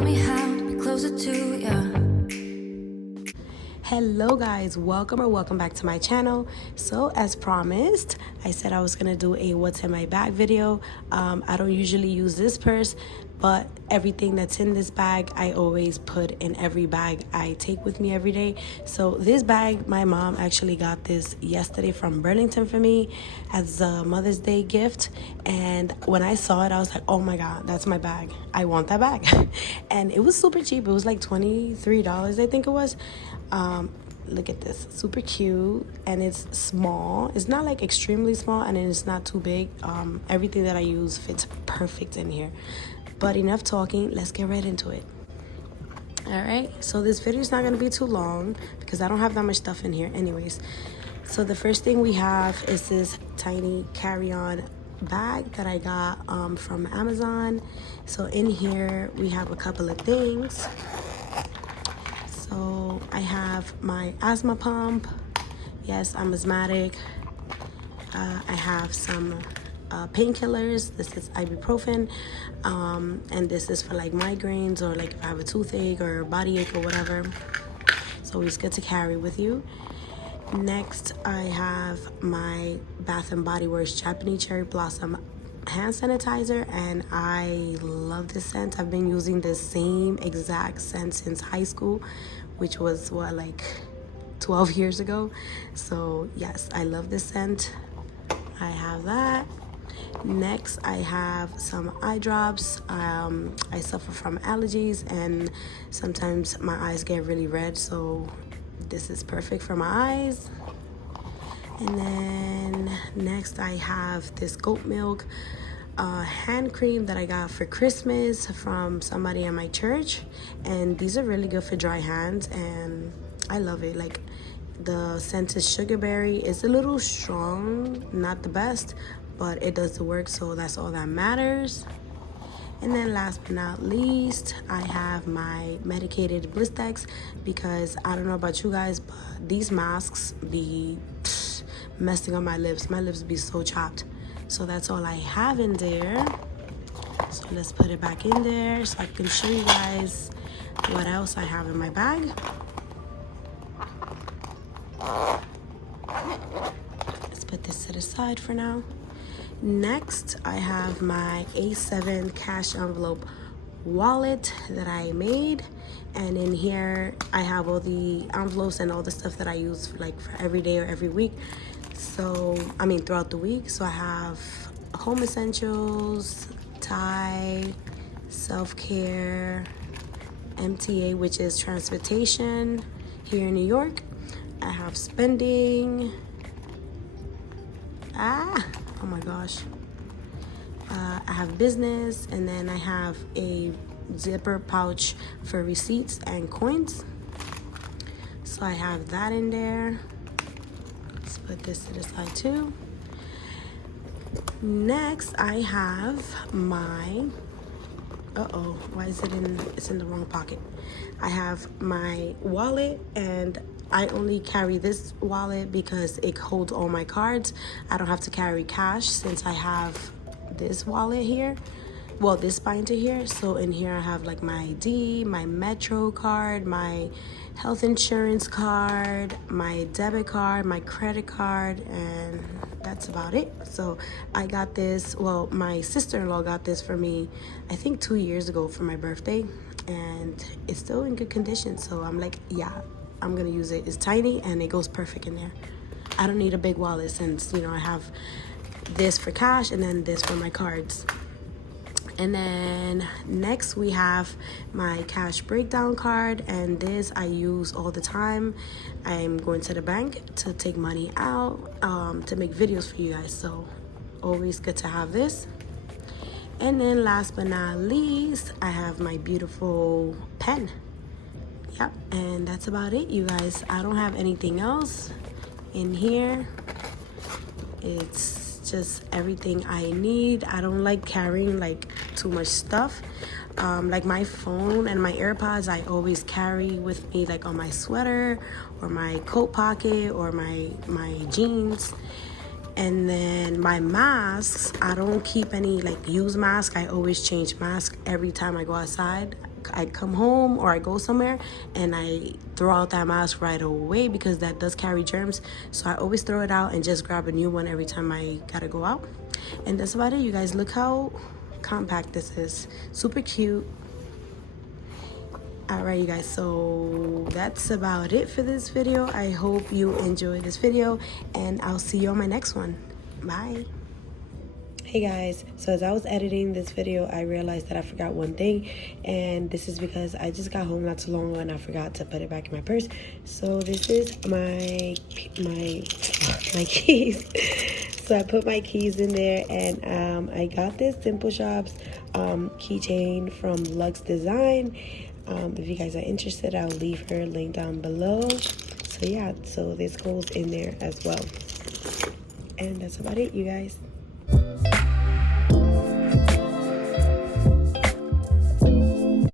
tell me how to be closer to you. Hello guys, welcome back to my channel. So as promised, I said I was gonna do a what's in my bag video. I don't usually use this purse, but everything that's in this bag I always put in every bag I take with me every day. So this bag, my mom actually got this yesterday from Burlington for me as a Mother's Day gift, and when I saw it I was like, oh my god, that's my bag, I want that bag. And it was super cheap. It was like $23, I think it was. Look at this, super cute, and it's small. It's not like extremely small, and it's not too big. Everything that I use fits perfect in here. But enough talking, let's get right into it. All right, so this video is not going to be too long because I don't have that much stuff in here anyways. So the first thing we have is this tiny carry-on bag that I got from Amazon. So in here we have a couple of things. So I have my asthma pump. Yes, I'm asthmatic. I have some painkillers. This is ibuprofen, and this is for like migraines or like if I have a toothache or a body ache or whatever. So it's good to carry with you. Next, I have my Bath and Body Works Japanese Cherry Blossom hand sanitizer, and I love this scent. I've been using the same exact scent since high school, which was what, like 12 years ago. So yes, I love this scent. I have that. Next, I have some eye drops. I suffer from allergies, and sometimes my eyes get really red, so this is perfect for my eyes. And then next I have this goat milk hand cream that I got for Christmas from somebody at my church, and these are really good for dry hands, and I love it. Like, the scent is sugarberry. It's a little strong, not the best, but it does the work, so that's all that matters. And then last but not least, I have my medicated Blistex, because I don't know about you guys, but these masks be messing up my lips. My lips be so chapped. So that's all I have in there. So let's put it back in there so I can show you guys what else I have in my bag. Let's put this to the side for now. Next, I have my A7 cash envelope wallet that I made, and in here I have all the envelopes and all the stuff that I use for, like, for every day or every week. So I mean throughout the week. So I have home essentials, Thai, self-care, MTA, which is transportation here in New York. I have spending, oh my gosh, I have business, and then I have a zipper pouch for receipts and coins. So I have that in there. Let's put this to the side too. Next, I have my, why is it it's in the wrong pocket. I have my wallet, and I only carry this wallet because it holds all my cards. I don't have to carry cash since I have this wallet here, well, this binder here. So in here I have like my ID, my Metro card, my health insurance card, my debit card, my credit card, and that's about it. So I got this, well, my sister-in-law got this for me I think 2 years ago for my birthday, and it's still in good condition. So I'm like, yeah, I'm gonna use it. It's tiny and it goes perfect in there. I don't need a big wallet since, you know, I have this for cash and then this for my cards. And then next we have my cash breakdown card, and this I use all the time. I'm going to the bank to take money out to make videos for you guys, so always good to have this. And then last but not least, I have my beautiful pen. Yep, and that's about it, you guys. I don't have anything else in here. It's just everything I need. I don't like carrying like too much stuff. Like my phone and my AirPods I always carry with me, like on my sweater or my coat pocket or my jeans. And then my masks, I don't keep any like used mask. I always change mask every time I go outside I come home or I go somewhere and I throw out that mask right away because that does carry germs. So I always throw it out and just grab a new one every time I gotta go out. And that's about it, you guys. Look how compact this is. Super cute. Alright, you guys, so that's about it for this video. I hope you enjoyed this video, and I'll see you on my next one. Bye. Hey guys, so as I was editing this video, I realized that I forgot one thing, and this is because I just got home not too long ago and I forgot to put it back in my purse. So this is my keys. So I put my keys in there, and I got this SimpleShopz keychain from Luxe Design. If you guys are interested, I'll leave her link down below. So yeah, so this goes in there as well. And that's about it, you guys.